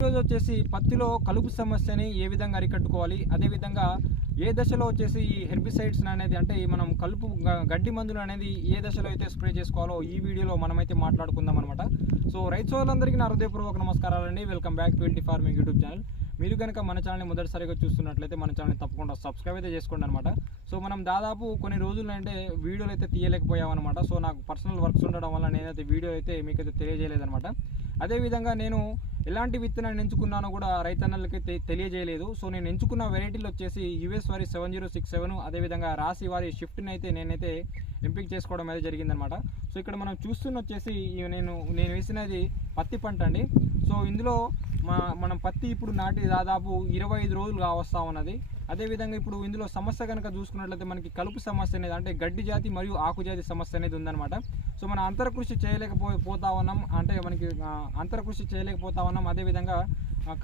ఈరోజు వచ్చేసి పత్తిలో కలుపు సమస్యని ఏ విధంగా అరికట్టుకోవాలి? అదేవిధంగా ఏ దశలో వచ్చేసి ఈ హెర్బిసైడ్స్ అనేది అంటే మనం కలుపు గడ్డి మందులు అనేది ఏ దశలో అయితే స్ప్రే చేసుకోవాలో ఈ వీడియోలో మనమైతే మాట్లాడుకుందాం అనమాట సో రైతు సోదరులందరికీ నా హృదయపూర్వక నమస్కారాలండి. Welcome back twenty farming YouTube channel. మీరు కనుక మన ఛానల్ని మొదటిసారిగా చూస్తున్నట్లయితే మన ఛానల్ని తప్పకుండా సబ్స్క్రైబ్ అయితే చేసుకోండి అనమాట సో మనం దాదాపు కొన్ని రోజులు అంటే వీడియోలు అయితే తీయలేకపోయామన్నమాట. సో నాకు పర్సనల్ వర్క్స్ ఉండడం వల్ల నేనైతే వీడియో అయితే మీకైతే తెలియజేయలేదన్నమాట. అదేవిధంగా నేను ఎలాంటి విత్తనాన్ని ఎంచుకున్నానో కూడా రైతన్నలకి తెలియజేయలేదు. సో నేను ఎంచుకున్న వెరైటీలు వచ్చేసి యుఎస్ వారి సెవెన్ జీరో సిక్స్ సెవెన్ అదేవిధంగా రాశి వారి షిఫ్ట్ని అయితే నేనైతే ఎంపిక చేసుకోవడం అయితే జరిగిందనమాట సో ఇక్కడ మనం చూస్తున్న వచ్చేసి నేను నేను వేసినది పత్తి పంట అండి. సో ఇందులో మా మనం పత్తి ఇప్పుడు నాటి దాదాపు ఇరవై ఐదు రోజులు కావస్తా ఉన్నది. అదేవిధంగా ఇప్పుడు ఇందులో సమస్య కనుక చూసుకున్నట్లయితే మనకి కలుపు సమస్య అనేది అంటే గడ్డి జాతి మరియు ఆకు జాతి సమస్య అనేది ఉందన్నమాట. సో మనం అంతరకృషి చేయలేకపో పోతా ఉన్నాం. అంటే మనకి అంతరకృషి చేయలేకపోతా ఉన్నాం. అదేవిధంగా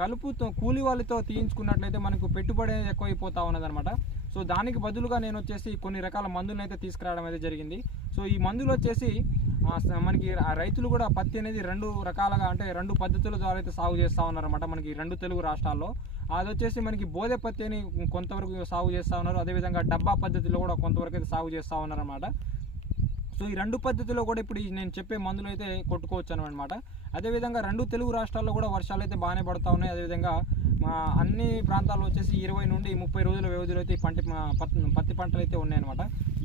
కలుపుతో కూలి వాళ్ళతో తీయించుకున్నట్లయితే మనకు పెట్టుబడి అనేది ఎక్కువైపోతా ఉన్నదనమాట సో దానికి బదులుగా నేను వచ్చేసి కొన్ని రకాల మందులను అయితే తీసుకురావడం అయితే జరిగింది. సో ఈ మందులు వచ్చేసి మనకి రైతులు కూడా పత్తి అనేది రెండు రకాలుగా అంటే రెండు పద్ధతుల ద్వారా అయితే సాగు చేస్తూ ఉన్నారన్నమాట మనకి రెండు తెలుగు రాష్ట్రాల్లో. అది వచ్చేసి మనకి బోధె పత్తి అని కొంతవరకు సాగు చేస్తూ ఉన్నారు. అదేవిధంగా డబ్బా పద్ధతిలో కూడా కొంతవరకు అయితే సాగు చేస్తూ ఉన్నారన్నమాట. సో ఈ రెండు పద్ధతిలో కూడా ఇప్పుడు ఈ నేను చెప్పే మందులు అయితే కొట్టుకోవచ్చు అనమాట అదేవిధంగా రెండు తెలుగు రాష్ట్రాల్లో కూడా వర్షాలు అయితే బాగానే పడుతూ ఉన్నాయి. అదేవిధంగా మా అన్ని ప్రాంతాల్లో వచ్చేసి ఇరవై నుండి ముప్పై రోజుల వ్యవధిలో అయితే ఈ పంట పత్తి పత్తి పంటలు అయితే ఉన్నాయన్నమాట.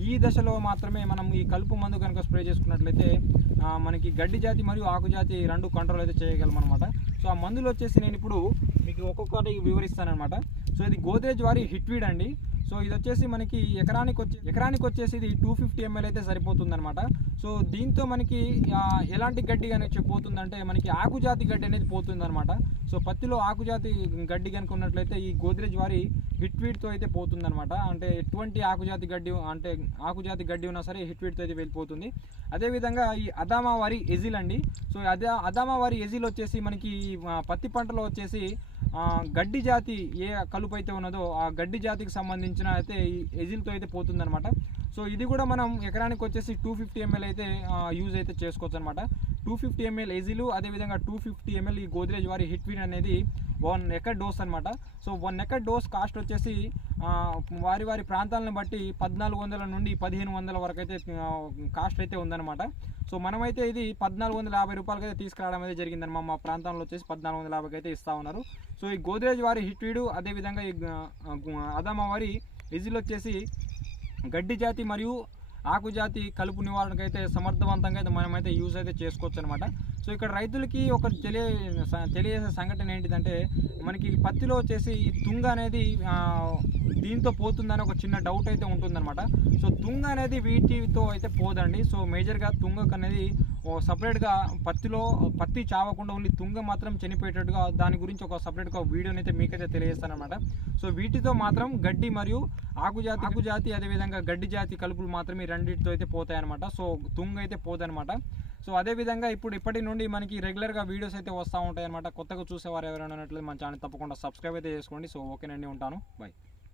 ఈ దశలో మాత్రమే మనం ఈ కలుపు మందు కనుక స్ప్రే చేసుకున్నట్లయితే మనకి గడ్డి జాతి మరియు ఆకు జాతి రెండు కంట్రోల్ అయితే చేయగలం అనమాట సో ఆ మందులు వచ్చేసి నేను ఇప్పుడు మీకు ఒక్కొక్కటి వివరిస్తానమాట సో ఇది గోద్రేజ్ వారి హిట్వీడ్ అండి. సో ఇది వచ్చేసి మనకి ఎకరానికి వచ్చి ఎకరానికి వచ్చేసి ఇది టూ ఫిఫ్టీ ఎంఎల్ అయితే సరిపోతుందనమాట సో దీంతో మనకి ఎలాంటి గడ్డి కనుక పోతుందంటే మనకి ఆకుజాతి గడ్డి అనేది పోతుందనమాట సో పత్తిలో ఆకుజాతి గడ్డి కనుక ఉన్నట్లయితే ఈ గోద్రేజ్ వారి హిట్వీడ్తో అయితే పోతుందనమాట అంటే ఎటువంటి ఆకుజాతి గడ్డి అంటే ఆకుజాతి గడ్డి ఉన్నా సరే హిట్వీడ్తో అయితే వెళ్ళిపోతుంది. అదేవిధంగా ఈ అదామా వారి ఎజిల్ అండి. సో అదే అదామా వారి ఎజిల్ వచ్చేసి మనకి పత్తి పంటలో వచ్చేసి గడ్డి జాతి ఏ కలుపు అయితే ఉన్నదో ఆ గడ్డి జాతికి సంబంధించిన అయితే ఈ ఎజిల్తో అయితే పోతుందనమాట సో ఇది కూడా మనం ఎకరానికి వచ్చేసి టూ ఫిఫ్టీ ఎంఎల్ అయితే యూజ్ అయితే చేసుకోవచ్చు అనమాట టూ ఫిఫ్టీ ఎంఎల్ ఏజీలు అదేవిధంగా టూ ఫిఫ్టీ ఎంఎల్ ఈ గోద్రేజ్ వారి హిట్విన్ అనేది వన్ ఎకర్ డోస్ అనమాట so one acre dose cost వచ్చేసి వారి వారి ప్రాంతాలను బట్టి పద్నాలుగు వందల నుండి పదిహేను వందల వరకు అయితే కాస్ట్ అయితే ఉందన్నమాట. సో మనమైతే ఇది పద్నాలుగు వందల యాభై రూపాయలకి అయితే తీసుకురావడం అయితే జరిగిందన్నమా మా ప్రాంతంలో వచ్చేసి పద్నాలుగు వందల యాభైకి అయితే ఇస్తూ ఉన్నారు. సో ఈ గోద్రేజ్ వారి హిట్వీడు అదేవిధంగా ఈ అదమ్మ వారి ఇజిల్ వచ్చేసి గడ్డి జాతి మరియు ఆకు జాతి కలుపు నివారణకు అయితే సమర్థవంతంగా అయితే మనమైతే యూజ్ అయితే చేసుకోవచ్చు అనమాట సో ఇక్కడ రైతులకి ఒక తెలియ తెలియజేసే సంఘటన ఏంటిదంటే మనకి పత్తిలో వచ్చేసి ఈ తుంగ అనేది దీంతో పోతుందని ఒక చిన్న డౌట్ అయితే ఉంటుందన్నమాట. సో తుంగ అనేది వీటితో అయితే పోదండి. సో మేజర్గా తుంగకు అనేది సపరేట్గా పత్తిలో పత్తి చావకుండా ఉండి తుంగ మాత్రం చనిపోయేటట్టుగా దాని గురించి ఒక సపరేట్గా వీడియోని అయితే మీకైతే తెలియజేస్తానమాట సో వీటితో మాత్రం గడ్డి మరియు ఆకుజాతి ఆకుజాతి అదేవిధంగా గడ్డి జాతి కలుపులు మాత్రమే రెండింటితో అయితే పోతాయన్నమాట. సో తుంగ అయితే పోదనమాట సో అదేవిధంగా ఇప్పుడు ఇప్పటి నుండి మనకి రెగ్యులర్గా వీడియోస్ అయితే వస్తూ ఉంటాయి అనమాట కొత్తగా చూసేవారు ఎవరైనా ఉన్నట్లయితే మన ఛానల్ తప్పకుండా సబ్స్క్రైబ్ అయితే చేసుకోండి. సో ఓకేనండి ఉంటాను. బాయ్